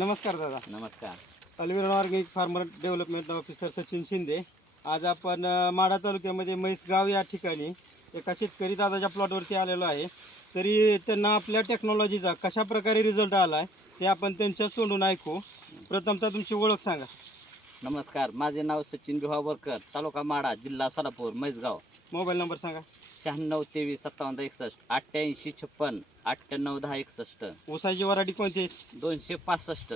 नमस्कार दादा. नमस्कार. Alviron organic farmer development officer Sachin Shinde. आज आपण माढा तालुक्यामध्ये म्हैसगाव या ठिकाणी एका शेतकरी दादाच्या प्लॉटवरती आलेलो आहे. तरी त्यांना आपल्या टेक्नॉलॉजीचा कशा प्रकारे रिझल्ट आला आहे ते आपण त्यांच्याच तोंडून ऐकू. प्रथमतः तुमची ओळख सांगा. नमस्कार, माझे नाव सचिन बिहाव बोरकर, तालुका माढा, जिल्हा सोलापूर, म्हैसगाव. मोबाईल नंबर सांगा. 96 23 57 61 88 56 98 10 61. ऊसाची व्हरायटी कोणती आहे? 265.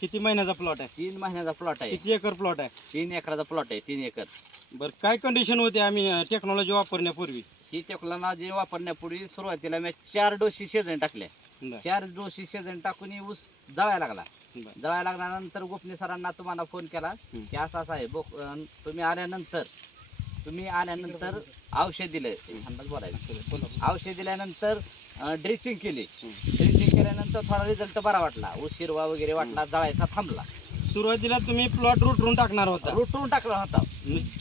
किती महिन्याचा प्लॉट आहे? 3 महिन्याचा प्लॉट आहे. किती एकर प्लॉट आहे? 3 एकराचा प्लॉट आहे. 3 एकर. बरं, काय कंडिशन होती आम्ही टेक्नॉलॉजी वापरण्यापूर्वी? ही टेक्नॉलॉजी वापरण्यापूर्वी सुरुवातीला मी 4 डोशी शेजण टाकल्या. बरं. 4 डोशी शेजण टाकून ही ऊस जळायला लागला. बरं. जळायला लागल्यानंतर गोपने सरांना तुम्हाला फोन केला की असं असं आहे. तुम्ही आल्यानंतर औषध दिलं. औषध दिल्यानंतर ड्रिचिंग केली. ड्रिचिंग केल्यानंतर थोडा रिझल्ट बरा वाटला. ऊस हिरवा वगैरे वाटला, जळायचा थांबला. सुरुवातीला तुम्ही प्लॉट रुटरून टाकणार होता. रुटून टाकला होता.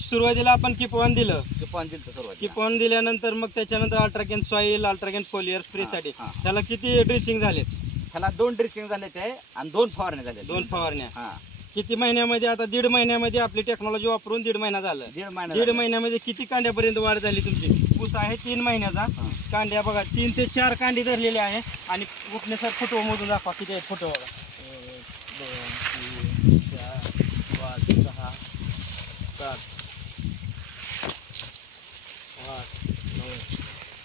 सुरुवातीला आपण किपॉन दिलं. किपॉन दिलं सुरुवात. किपॉन दिल्यानंतर मग त्याच्यानंतर अल्ट्राकेन सॉईल, अल्ट्राकेन फोलियर स्प्रेसाठी हा. त्याला किती ड्रिचिंग झाले? ह्याला 2 ड्रिचिंग झाले ते आणि 2 फवारण्या झाल्या. 2 फवारण्या. हा. किती महिन्यामध्ये? आता 1.5 महिन्यामध्ये आपली टेक्नॉलॉजी वापरून 1.5 महिना झाला. 1.5 महिन्यामध्ये किती कांड्यापर्यंत वाढ झाली तुमची? ऊस आहे 3 महिन्याचा. कांड्या बघा 3 ते 4 कांडी धरलेले आहे. आणि कुठल्यासार फोटो मोजून दाखवा किती आहेत फोटो बघा. 1 2 3 4 5 6 7 8 9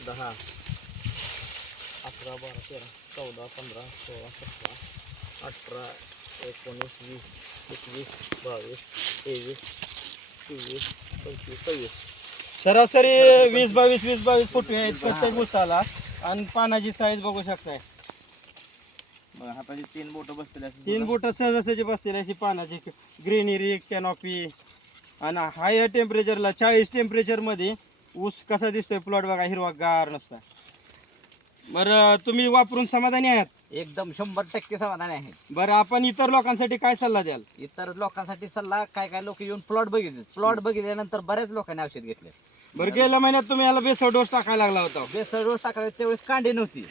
10 11 12 13 14 15 16 17 18 19 20 21 22 23 24 25 26. सरासरी 20-22 फुटवे आहेत प्रत्येक ऊसाला. आणि पानाची साईज बघू शकताय. हाताची 3 बोटं बसलेली असतात. 3 बोटं सहजासहजी बसलेली अशी पानाची ग्रीनरी, कॅनॉपी. आणि हाय टेम्परेचरला 40 टेम्परेचरमध्ये ऊस कसा दिसतोय प्लॉट बघा, हिरवागार नसता. बरं, तुम्ही वापरून समाधानी आहात? एकदम 100% समाधान आहे. बरं, आपण इतर लोकांसाठी काय सल्ला द्याल? इतर लोकांसाठी सल्ला, काय लोक येऊन प्लॉट बघितल्यानंतर बऱ्याच लोकांनी औषध घेतले. बरं, गेल्या महिन्यात तुम्ही याला बेसळ डोस टाकायला लागला होता. बेसळ डोस टाकायला त्यावेळेस कांडे नव्हती.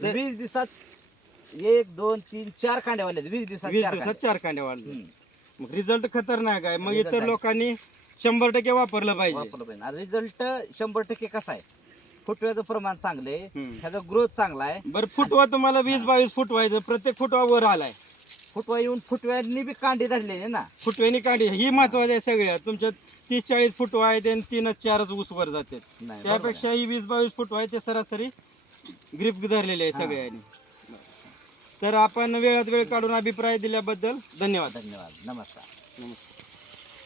20 दिवसात 1 2 3 4 कांडे वाढले. 20 दिवसात 20 4 दिवसात 4 कांड्या वाढले. हम्म. मग रिझल्ट खतरनाक आहे. मग Result इतर आहे. लोकांनी 100% वापरलं पाहिजे. वापरलं पाहिजे. रिझल्ट 100% कसा आहे? फुटव्याचं प्रमाण चांगलं आहे. हम्म. ह्याचा ग्रोथ चांगला आहे. बरं, फुटवा तुम्हाला 20-22 फुटवायचं, प्रत्येक फुटवा वर आलाय. फुटवा येऊन फुटव्यांनी बी कांडे धरलेले ना. फुटव्यानी काढी ही महत्वाची आहे सगळ्यात. तुमच्या 30-40 फुटवा आहेत आणि 3-4 ऊस वर जातात. नाही, त्यापेक्षा ही 20-22 फुटवा आहे ते सरासरी ग्रीप धरलेले आहे सगळ्यांनी. तर आपण वेळात वेळ काढून अभिप्राय दिल्याबद्दल धन्यवाद. धन्यवाद. नमस्कार. नमस्कार.